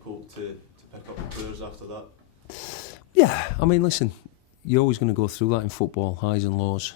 difficult to pick up the players after that? Yeah, I mean, listen, you're always going to go through that in football, highs and lows.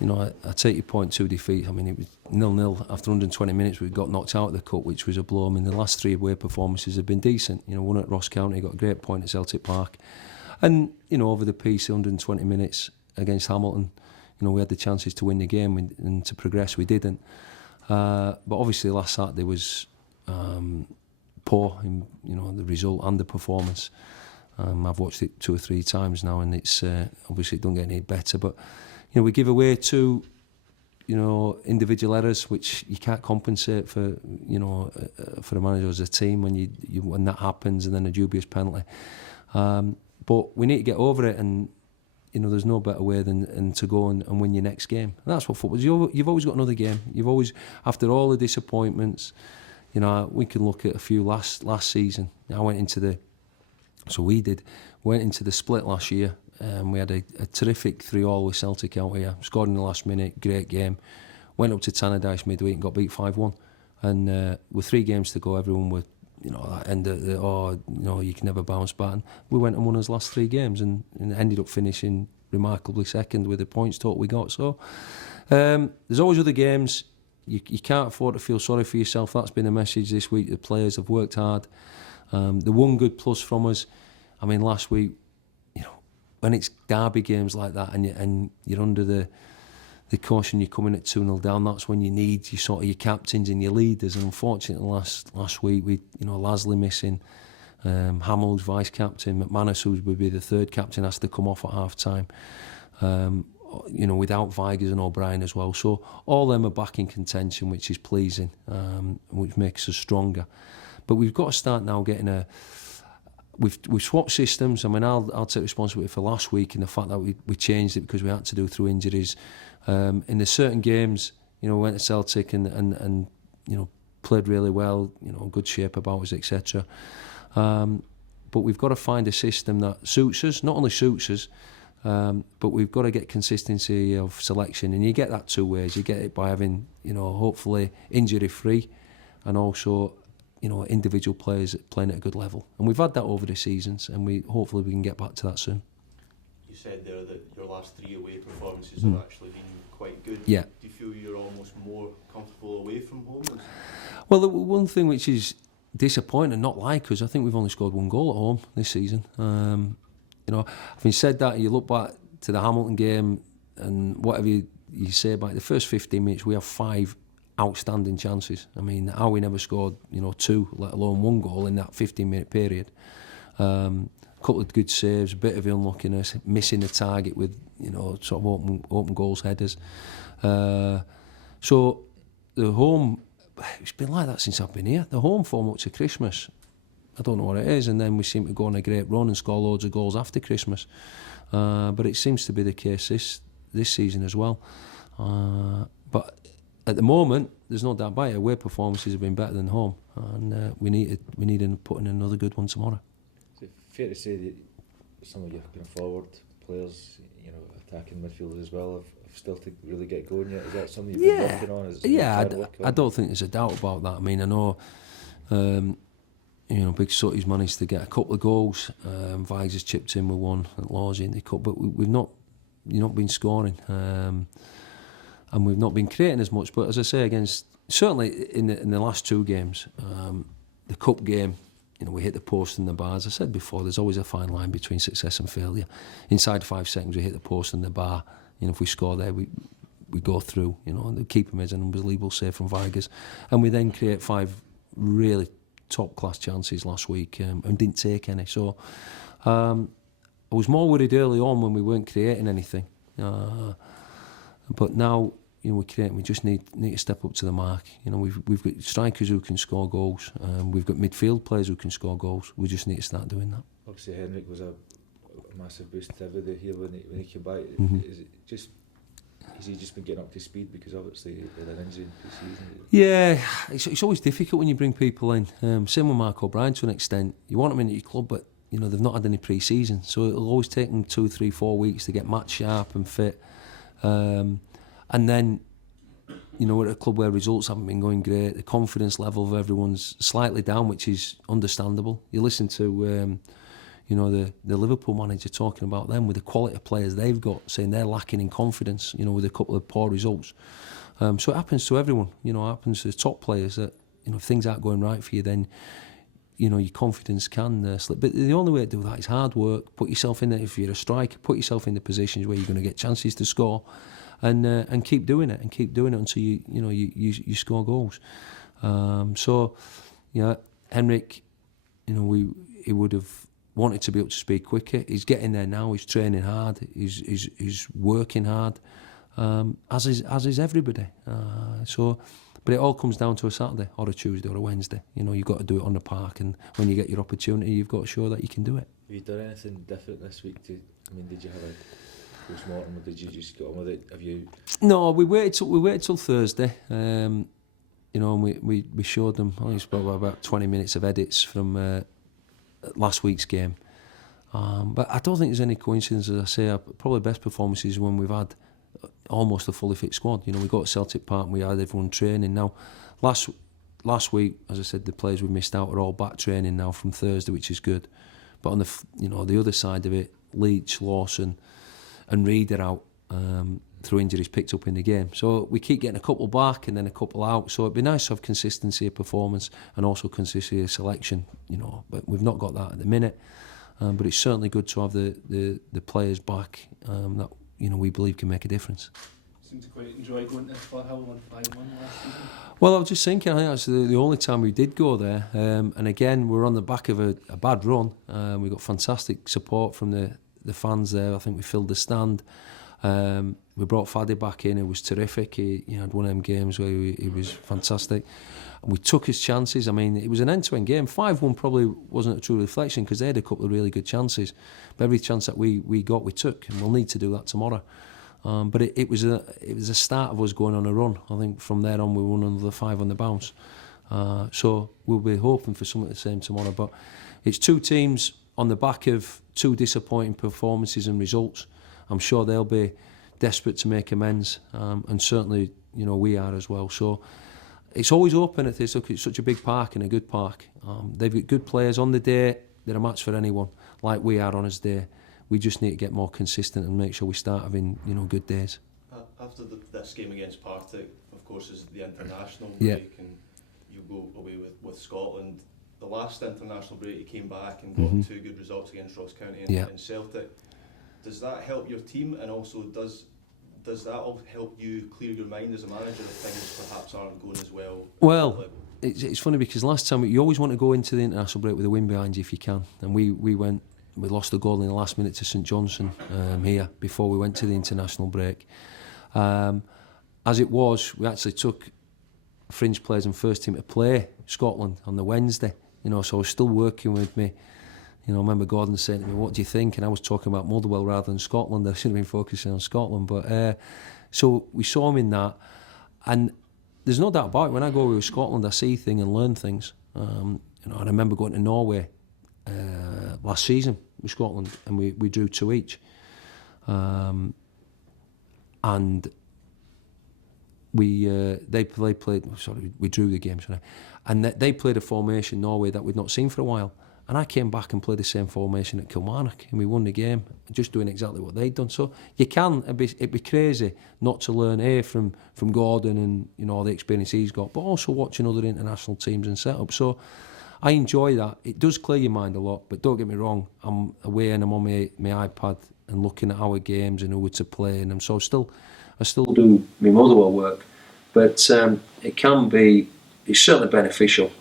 You know, I take your point, 2 defeats. I mean, it was 0-0 after 120 minutes. We got knocked out of the cup, which was a blow. I mean, the last 3 away performances have been decent. You know, one at Ross County, got a great point at Celtic Park. And, you know, over the piece, 120 minutes against Hamilton, you know, we had the chances to win the game and to progress. We didn't. But obviously last Saturday was poor in, you know, the result and the performance. I've watched it 2 or 3 times now, and it's obviously it don't get any better. But you know, we give away 2, you know, individual errors which you can't compensate for. You know, for a manager as a team when that happens, and then a dubious penalty. But we need to get over it, and you know, there's no better way than to go and win your next game. And that's what football is. You've always got another game. You've always, after all the disappointments, you know, we can look at a few last season. I went into the split last year. We had a terrific 3-3 with Celtic out here. Scored in the last minute, great game. Went up to Tannadice midweek and got beat 5-1. And with 3 games to go, everyone were, you know, that end of you know, you can never bounce back. And we went and won his last 3 games and ended up finishing remarkably second with the points total we got. So there's always other games. You can't afford to feel sorry for yourself. That's been the message this week. The players have worked hard. The one good plus from us, I mean, last week, you know, when it's derby games like that and you're under the caution, you're coming at 2-0 down, that's when you need your captains and your leaders. And unfortunately, last week, we, you know, Lasley missing, Hamill's vice captain, McManus, who would be the 3rd captain, has to come off at half time. You know, without Vigors and O'Brien as well. So all them are back in contention, which is pleasing, which makes us stronger. But we've got to start now getting We've swapped systems. I mean, I'll take responsibility for last week and the fact that we changed it because we had to do through injuries. In the certain games, you know, we went to Celtic and you know, played really well. You know, good shape about us, etc. But we've got to find a system that suits us. Not only suits us, but we've got to get consistency of selection, and you get that 2 ways. You get it by having, you know, hopefully injury free, and also, you know, individual players playing at a good level. And we've had that over the seasons, and hopefully we can get back to that soon. You said there that your last 3 away performances have actually been quite good. Yeah. Do you feel you're almost more comfortable away from home? Well, the one thing which is disappointing, not like us, I think we've only scored 1 goal at home this season. You know, having said that, you look back to the Hamilton game, and whatever you say about the first 15 minutes, we have 5 outstanding chances. I mean, how we never scored, you know, 2, let alone 1 goal in that 15-minute period. A couple of good saves, a bit of unluckiness, missing the target with, you know, sort of open goals headers. So the home, it's been like that since I've been here. The home form up to Christmas, I don't know what it is, and then we seem to go on a great run and score loads of goals after Christmas. But it seems to be the case this season as well. But at the moment, there's no doubt about it. Away performances have been better than home, and we need to put in another good one tomorrow. Is it fair to say that some of your kind of forward players, you know, attacking midfielders as well, have still to really get going yet? Is that something you've been working on? I don't think there's a doubt about that. I mean, I know, you know, Big Sutty's managed to get a couple of goals. Viggs has chipped in with 1 at Lawsy in the cup, but we've not been scoring. And we've not been creating as much. But as I say, certainly in the last 2 games, the cup game, you know, we hit the post and the bar. As I said before, there's always a fine line between success and failure. Inside 5 seconds, we hit the post and the bar. You know, if we score there, we go through. You know, and the keeper makes an unbelievable save from Vigors, and we then create 5 really top class chances last week and didn't take any. So I was more worried early on when we weren't creating anything. But now, you know, we just need to step up to the mark. You know, we've got strikers who can score goals. We've got midfield players who can score goals. We just need to start doing that. Obviously, Henrik was a massive boost to everybody here when he came back. Has he just been getting up to speed because obviously he had an injury this season? Yeah, it's always difficult when you bring people in. Same with Mark O'Brien to an extent. You want them into your club, but you know they've not had any pre-season, so it'll always take them 2, 3, 4 weeks to get match sharp and fit. And then we're at a club where results haven't been going great. The confidence level of everyone's slightly down, which is understandable. You listen to, the Liverpool manager talking about them with the quality of players they've got, saying they're lacking in confidence, with a couple of poor results. So it happens to everyone. It happens to the top players that, if things aren't going right for you, then, your confidence can slip. But the only way to do that is hard work. Put yourself in there. If you're a striker, put yourself in the positions where you're going to get chances to score. And keep doing it until you score goals. Henrik, he would have wanted to be up to speed quicker. He's getting there now. He's training hard. He's working hard, as is everybody. But it all comes down to a Saturday or a Tuesday or a Wednesday. You've got to do it on the park, and when you get your opportunity, you've got to show that you can do it. Have you done anything different this week? Did you have a post-mortem, or did you just get on with it? Have you? No, we waited till Thursday. And we showed them. I think it's probably about 20 minutes of edits from last week's game. But I don't think there's any coincidence. As I say, probably best performances when we've had almost a fully fit squad. We got to Celtic Park and we had everyone training. Now, last week, as I said, the players we missed out are all back training now from Thursday, which is good. But on the other side of it, Leach, Lawson, and Reid are out through injuries picked up in the game. So we keep getting a couple back and then a couple out. So it'd be nice to have consistency of performance and also consistency of selection, but we've not got that at the minute. But it's certainly good to have the players back that we believe can make a difference. Seemed to quite enjoy going to Flathill on 5-1 last season. Well, I was just thinking, I think that's the only time we did go there. And again, we're on the back of a bad run. We got fantastic support from the fans there. I think we filled the stand. We brought Faddy back in. It was terrific. He had one of them games where he was fantastic. And we took his chances. I mean, it was an end-to-end game. 5-1 probably wasn't a true reflection because they had a couple of really good chances. But every chance that we got, we took, and we'll need to do that tomorrow. But it was a start of us going on a run. I think from there on we won another 5 on the bounce. So we'll be hoping for something the same tomorrow. But it's two teams on the back of two disappointing performances and results. I'm sure they'll be desperate to make amends, and certainly we are as well. So it's always open at this. Look, it's such a big park and a good park. They've got good players on the day. They're a match for anyone, like we are on his day. We just need to get more consistent and make sure we start having good days. After this game against Partick, of course, is the international break, and you go away with Scotland. The last international break, you came back and got 2 good results against Ross County and Celtic. Does that help your team, and also does that all help you clear your mind as a manager if things perhaps aren't going as well? Well, it's funny because last time you always want to go into the international break with a win behind you if you can, and we lost a goal in the last minute to St Johnstone here before we went to the international break. As it was, we actually took fringe players and first team to play Scotland on the Wednesday. So I was still working with me. I remember Gordon saying to me, "What do you think?" And I was talking about Motherwell rather than Scotland. I should have been focusing on Scotland. But so we saw him in that. And there's no doubt about it. When I go away with Scotland, I see things and learn things. I remember going to Norway last season with Scotland, and we drew 2 each. And we played. Sorry, we drew the game. Sorry, and they played a formation Norway that we'd not seen for a while. And I came back and played the same formation at Kilmarnock, and we won the game, just doing exactly what they'd done. So you can, it'd be crazy not to learn from Gordon and all the experience he's got, but also watching other international teams and setups. So I enjoy that. It does clear your mind a lot, but don't get me wrong, I'm away and I'm on my iPad and looking at our games and who to play in them. So I still do my Motherwell work, but it's certainly beneficial.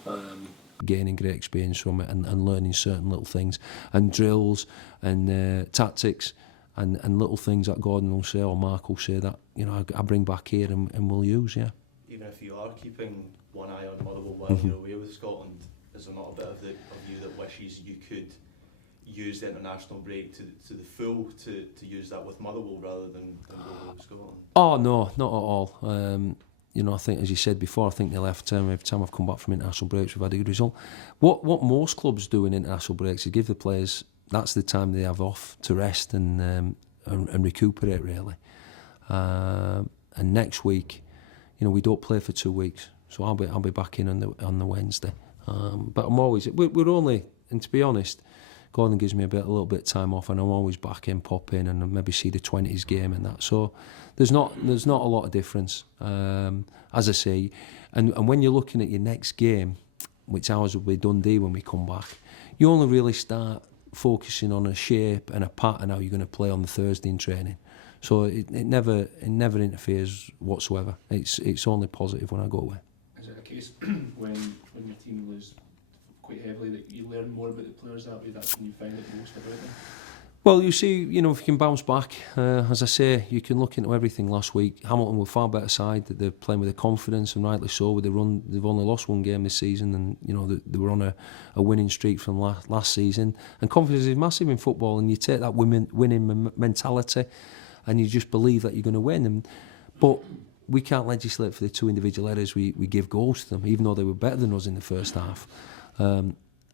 Gaining great experience from it and learning certain little things and drills and tactics and little things that Gordon will say or Mark will say that I bring back here and we'll use. Even if you are keeping one eye on Motherwell while you're away with Scotland, is there not a bit of you that wishes you could use the international break to the full to use that with Motherwell rather than go with Scotland? Oh no, not at all. I think, as you said before, I think the left term, every time I've come back from international breaks, we've had a good result. What most clubs do in international breaks is give the players, that's the time they have off to rest and recuperate, really. And next week, we don't play for 2 weeks, so I'll be back in on the Wednesday. But I'm always we're only, and to be honest, Gordon gives me a little bit of time off, and I'm always back in, pop in, and maybe see the 20s game and that. So there's not a lot of difference, as I say. And when you're looking at your next game, which ours will be Dundee when we come back, you only really start focusing on a shape and a pattern how you're going to play on the Thursday in training. So it never interferes whatsoever. It's only positive when I go away. Is it a case when your team lose quite heavily that you learn more about the players that way? That's when you find out most about them? Well, you see, if you can bounce back, as I say, you can look into everything last week. Hamilton were far better side. They're playing with the confidence, and rightly so, with the run. They've only lost one game this season, and they were on a winning streak from last season. And confidence is massive in football, and you take that winning mentality, and you just believe that you're going to win. But we can't legislate for the 2 individual errors we give goals to them, even though they were better than us in the first half.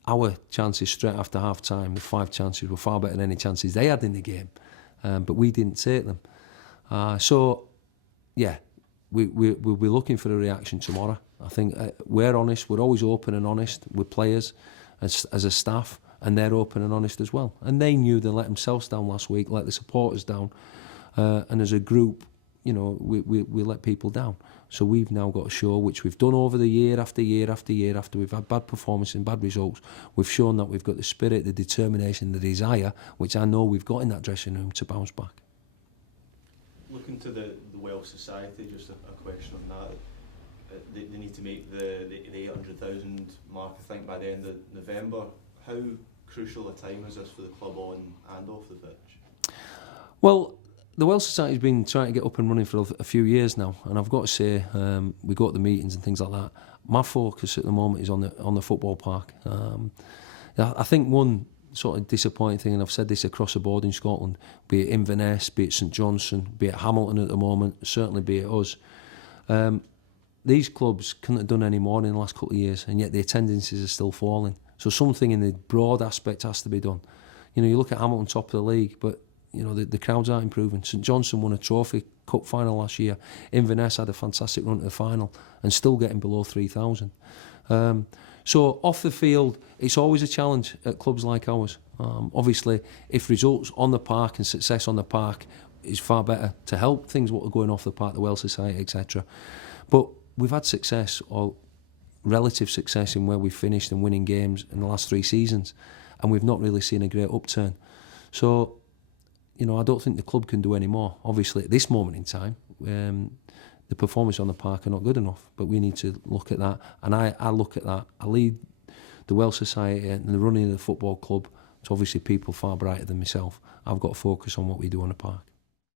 Our chances straight after half time, the 5 chances, were far better than any chances they had in the game, but we didn't take them. So, yeah, we'll be looking for a reaction tomorrow. I think we're honest, we're always open and honest with players as a staff, and they're open and honest as well. And they knew they let themselves down last week, let the supporters down, and as a group, we let people down. So we've now got to show, which we've done over the year after year after year, after we've had bad performances and bad results, we've shown that we've got the spirit, the determination, the desire, which I know we've got in that dressing room to bounce back. Looking to the Welsh society, just a question on that. They need to make the 800,000 mark, I think, by the end of November. How crucial a time is this for the club on and off the pitch? Well, the Welsh Society's been trying to get up and running for a few years now, and I've got to say, we go to the meetings and things like that. My focus at the moment is on the football park. I think one sort of disappointing thing, and I've said this across the board in Scotland, be it Inverness, be it St Johnstone, be it Hamilton at the moment, certainly be it us. These clubs couldn't have done any more in the last couple of years, and yet the attendances are still falling. So something in the broad aspect has to be done. You look at Hamilton top of the league, but the crowds aren't improving. St Johnstone won a trophy cup final last year. Inverness had a fantastic run to the final and still getting below 3,000. So off the field, it's always a challenge at clubs like ours. Obviously, if results on the park and success on the park is far better to help things what are going off the park, the Welsh Society, etc. But we've had success, or relative success, in where we've finished and winning games in the last 3 seasons, and we've not really seen a great upturn. So, I don't think the club can do any more. Obviously, at this moment in time, the performance on the park are not good enough, but we need to look at that. And I look at that. I lead the Welsh Society and the running of the football club to obviously people far brighter than myself. I've got to focus on what we do on the park.